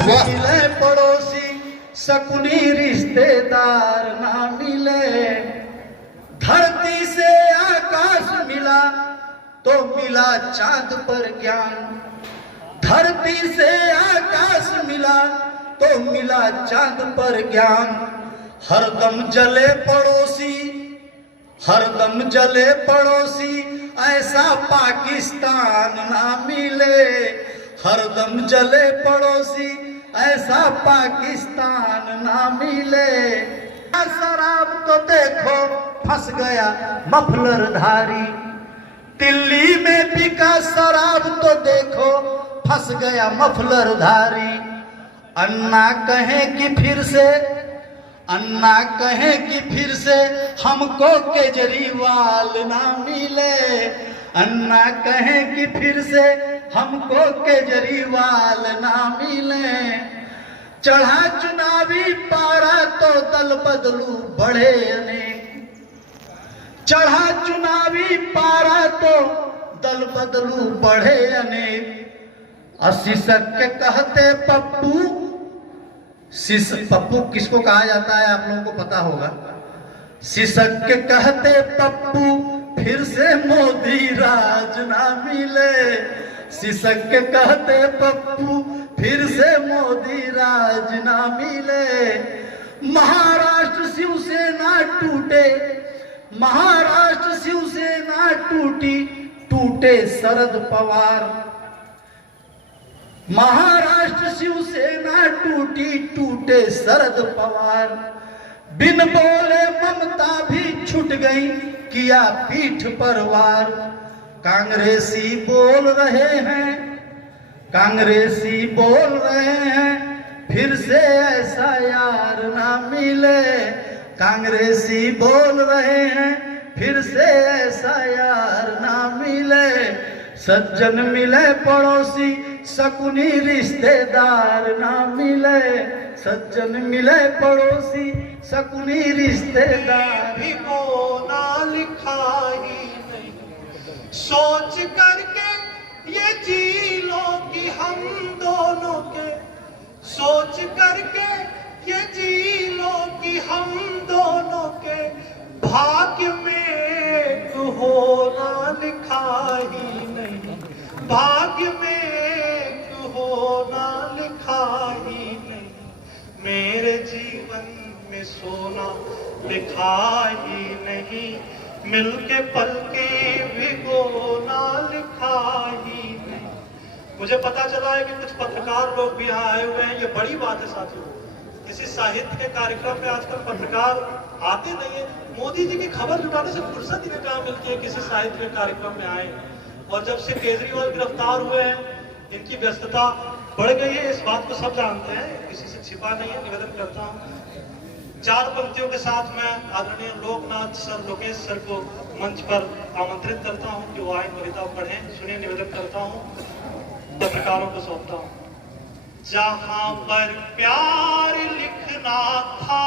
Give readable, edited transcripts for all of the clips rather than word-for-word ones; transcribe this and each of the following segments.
मिले पड़ोसी शकुनी रिश्तेदार ना मिले। धरती से आकाश मिला तो मिला चांद पर ज्ञान। धरती से आकाश मिला तो मिला चांद पर ज्ञान। हरदम जले पड़ोसी, हरदम जले पड़ोसी, ऐसा पाकिस्तान ना मिले। हरदम जले पड़ोसी, ऐसा पाकिस्तान ना मिले। शराब तो देखो फंस गया मफलर धारी। दिल्ली में बिका शराब तो देखो फंस गया मफलर धारी। अन्ना कहे कि फिर से, अन्ना कहे कि फिर से हमको केजरीवाल ना मिले। अन्ना कहे कि फिर से हमको केजरीवाल ना मिले। चढ़ा चुनावी पारा तो दल बदलू बढ़े अनेक। चढ़ा चुनावी पारा तो दल बदलू बढ़े अनेक। शीर्षक के कहते पप्पू, पप्पू किसको कहा जाता है आप लोगों को पता होगा। शीर्षक के कहते पप्पू फिर से मोदी राज ना मिले। शीर्षक के कहते पप्पू फिर से मोदी राज ना मिले। महाराष्ट्र शिवसेना टूटे, महाराष्ट्र शिवसेना टूटी, टूटे शरद पवार। महाराष्ट्र शिवसेना टूटी, टूटे शरद पवार। बिन बोले ममता भी छूट गई, किया पीठ पर वार। कांग्रेसी बोल रहे हैं, कांग्रेसी बोल रहे हैं, फिर से ऐसा यार ना मिले। कांग्रेसी बोल रहे हैं, फिर से ऐसा यार ना मिले। सज्जन मिले पड़ोसी, शकुनी रिश्तेदार ना मिले। सज्जन मिले पड़ोसी, शकुनी रिश्तेदार। भी को ना लिखा ही नहीं, सोच करके ये जी लो कि हम दोनों के। सोच करके ये जी लो कि हम दोनों के भाग्य में होना लिखा ही नहीं। भाग्य में होना लिखा ही नहीं। मेरे जीवन में सोना लिखा ही नहीं। मिलके पलके भिगोना लिखा ही नहीं। मुझे पता चला है कि कुछ पत्रकार लोग भी यहाँ आए हुए हैं। ये बड़ी बात है साथियों। किसी साहित्य के कार्यक्रम में आजकल पत्रकार आते नहीं है। मोदी जी की खबर जुटाने से फुर्सत ही कहाँ मिलती है किसी साहित्य के कार्यक्रम में आए। और जब से केजरीवाल गिरफ्तार हुए हैं, इनकी व्यस्तता बढ़ गई है। इस बात को सब जानते हैं, किसी से छिपा नहीं है। निवेदन करता हूँ, चार पंक्तियों के साथ मैं आदरणीय लोकनाथ सर, लोकेश सर को मंच पर आमंत्रित करता हूँ कि वो आए, कविता पढ़ें। सुनिए, निवेदन करता हूँ, पत्रकारों को सौंपता हूँ। जहां पर प्यार लिखना था,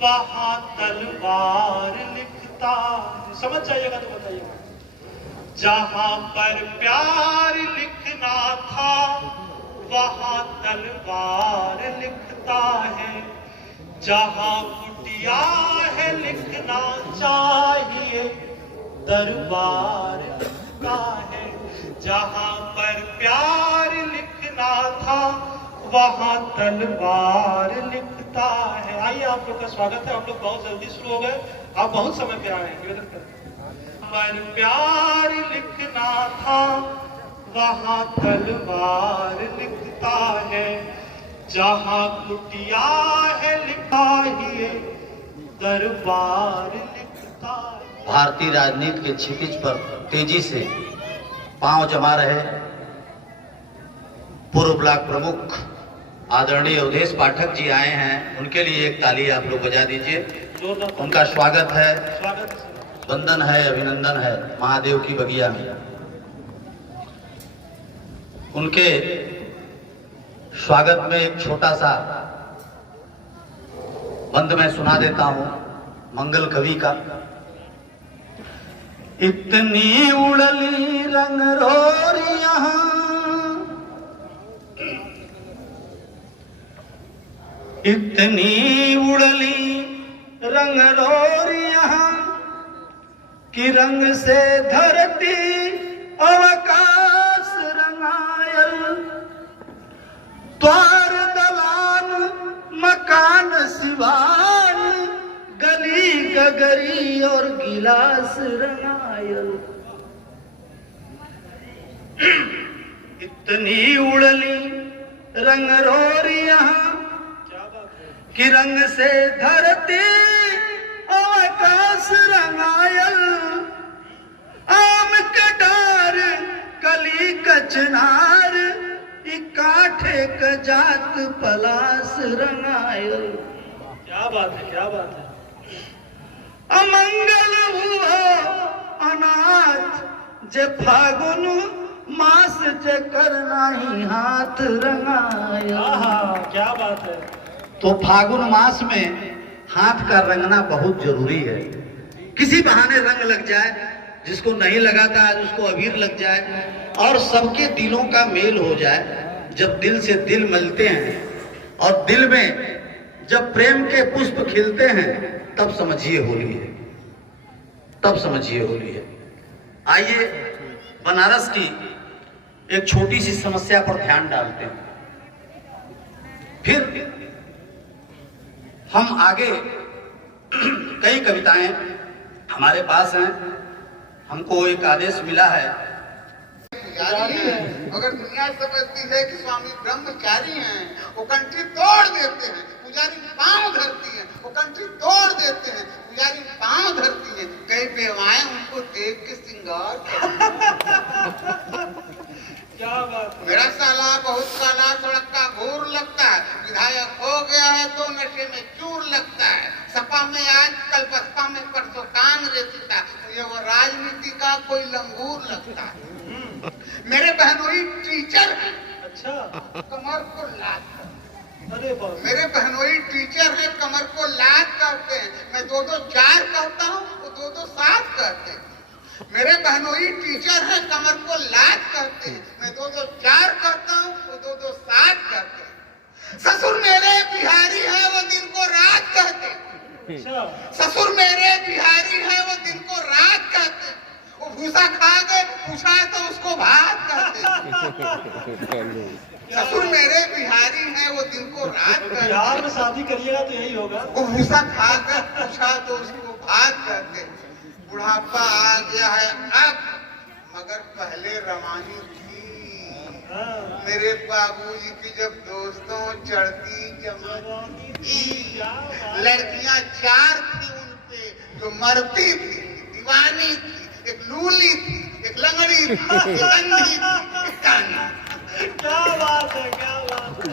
वहां तलवार लिखता है। समझ जाइएगा तो बताइएगा। जहां पर प्यार लिखना था, वहां तलवार लिखता है। जहां कुटिया है लिखना चाहिए, दरबार लिखता है। जहां पर प्यार लिखना था, वहां तलवार लिखता है। आइए, आप लोग का स्वागत है। हम लोग बहुत जल्दी शुरू हो गए, आप बहुत समय पे आए हैं। निवेदन करते हैं। पर प्यार लिखना था, वहां तलवार लिखता है। जहां कुटिया है लिखा ही, दरबार लिखता है। भारतीय राजनीति के क्षितिज पर तेजी से पांव जमा रहे पूर्व ब्लॉक प्रमुख आदरणीय अवधेश पाठक जी आए हैं। उनके लिए एक ताली आप लोग बजा दीजिए। उनका स्वागत है, वंदन है, अभिनंदन है महादेव की बगिया में। उनके स्वागत में एक छोटा सा बंद मैं सुना देता हूं मंगल कवि का। इतनी उड़ली रंग रोर यहाँ, इतनी उड़ली रंग रोरियां कि रंग से धरती अवकाश रंगायल, द्वार दलान मकान सिवान गली गगरी और गिलास रंगायल। इतनी उड़ली रंग रोरियां कि रंग से धरती आकाश रंगायल, आम कटार कली कचनार काठे कजात पलास रंगायल। क्या बात है, क्या बात है। अमंगल हुआ अनाथ जे फागुन मास जे करना ही हाथ रंगाया। क्या बात है। तो फागुन मास में हाथ का रंगना बहुत जरूरी है। किसी बहाने रंग लग जाए, जिसको नहीं लगा था आज उसको अबीर लग जाए और सबके दिलों का मेल हो जाए। जब दिल से दिल मिलते हैं और दिल में जब प्रेम के पुष्प खिलते हैं तब समझिए होली है, तब समझिए होली है। आइए बनारस की एक छोटी सी समस्या पर ध्यान डालते हैं, फिर हम आगे कई कविताएं हमारे पास हैं। हमको एक आदेश मिला है। अगर दुनिया समझती है कि स्वामी ब्रह्मचारी हैं, वो कंठी तोड़ देते हैं, पुजारी पांव धरती है, वो कंठी तोड़ देते हैं, पुजारी पांव धरती है। कई बेवाएं उनको देख के श्रृंगार क्या बात। मेरा साला बहुत काला सड़क का घूर लगता है, विधायक हो गया है तो नशे में चूर लगता है। सपा में आज कल बसपा में परसों कांग्रेसी था, ये वो राजनीति का कोई लंगूर लगता है। मेरे बहनोई टीचर है। अच्छा। कमर को लात। अरे बाप। मेरे बहनोई टीचर है, कमर को लात करते हैं। मैं 2-2 4 कहता हूँ, वो 2-2 7 कहते हैं। मेरे बहनोई टीचर है, कमर को लात करते हैं। मैं 2-2 4 कहता हूँ, वो 2-2 7 कहते हैं। ससुर मेरे बिहारी है, वो दिन को रात कहते हैं। ससुर मेरे बिहारी है, वो दिन को रात कहते हैं। वो भूसा खा गए, पूछा तो उसको भात कहते। ससुर मेरे बिहारी हैं, वो दिन को रात कहते। बिहार में शादी करिएगा तो यही होगा। वो भूसा खा गए, पूछा तो उसको भात कहते। बुढ़ापा आ गया है अब, मगर पहले रवानी थी। मेरे बाबूजी की जब दोस्तों चढ़ती जवानी थी, लड़कियां 4 थी उनपे जो मरती थी, दीवानी थी। एक लूली थी, एक लंगड़ी थी, एक अंधी थी, एक कानी थी। क्या बात है, क्या बात है।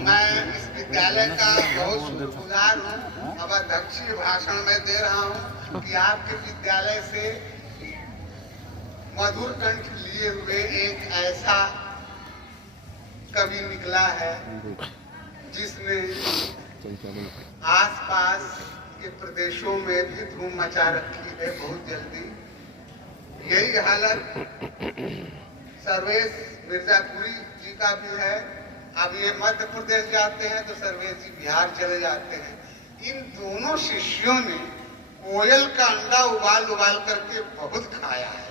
मैं इस विद्यालय का बहुत शुक्रगुजार हूँ। अब अध्यक्षीय भाषण में दे रहा हूँ कि आपके विद्यालय से मधुर कंठ लिए हुए एक ऐसा कवि निकला है जिसने आसपास के प्रदेशों में भी धूम मचा रखी है। बहुत जल्दी यही हालत सर्वेश मिर्जापुरी जी का भी है। अब ये मध्य प्रदेश जाते हैं तो सर्वेश जी बिहार चले जाते हैं। इन दोनों शिष्यों ने कोयल का अंडा उबाल उबाल करके बहुत खाया है।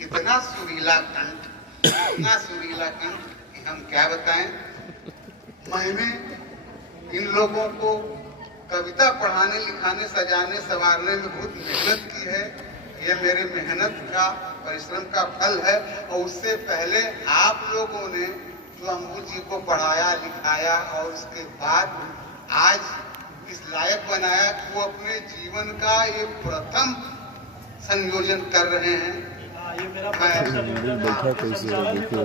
इतना सुरीला कंठ, इतना सुरीला कंठ कि हम क्या बताएं। मैंने इन लोगों को कविता पढ़ाने, लिखाने, सजाने, संवारने में बहुत मेहनत की है। ये मेरे मेहनत का, परिश्रम का फल है। और उससे पहले आप लोगों ने जो अम्बू जी को पढ़ाया, लिखाया और उसके बाद आज इस लायक बनाया कि वो अपने जीवन का ये प्रथम संयोजन कर रहे हैं। ये मेरा बैठा कैसे है, देखिए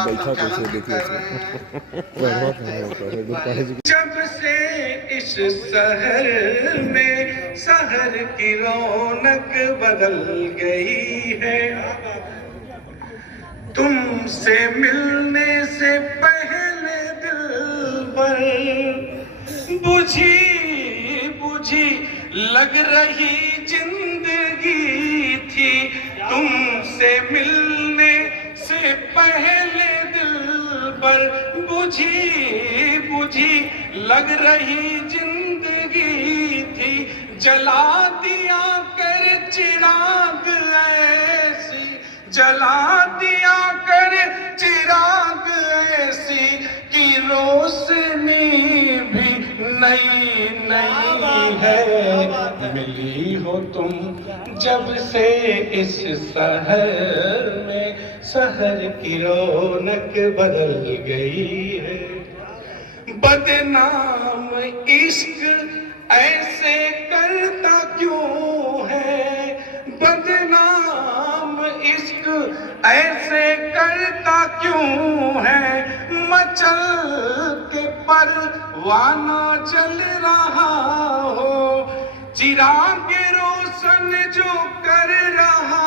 बैठा कैसे देखिए जब से इस शहर में शहर की रौनक बदल गई है, तुमसे मिलने से पहले दिल पर बुझी बुझी लग रही जिंदगी थी। तुमसे मिलने से पहले दिल पर बुझी बुझी लग रही जिंदगी थी, जला दिया कर चिराग ऐसी, जला दिया कर चिराग ऐसी कि रोशनी भी नई नई है। मिली हो तुम जब से इस शहर में, शहर की रौनक बदल गई है। बदनाम इश्क ऐसे करता क्यों है, बदनाम इश्क ऐसे करता क्यों है। मचल के परवाना जल रहा हो, चिराग रोशन जो कर रहा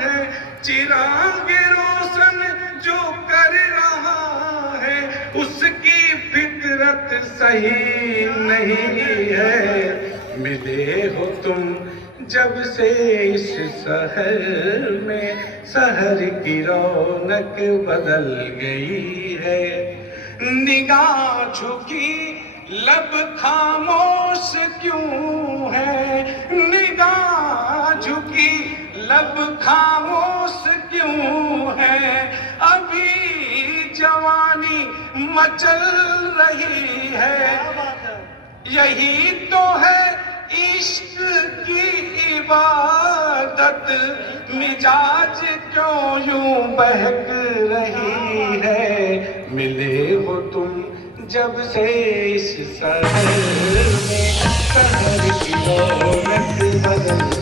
है, चिराग रोशन जो कर रहा है, उसकी फितरत सही नहीं है। मिले हो तुम जब से इस शहर में, शहर की रौनक बदल गई है। निगाह झुकी लब खामोश क्यों है, निगाह झुकी लब खामोश क्यों है। अभी जवानी मचल रही है, यही तो है इश्क की इबादत। मिजाज क्यों यूं बहक रही है। मिले हो तुम जब से इस शहर में, शहर की रौनक बदल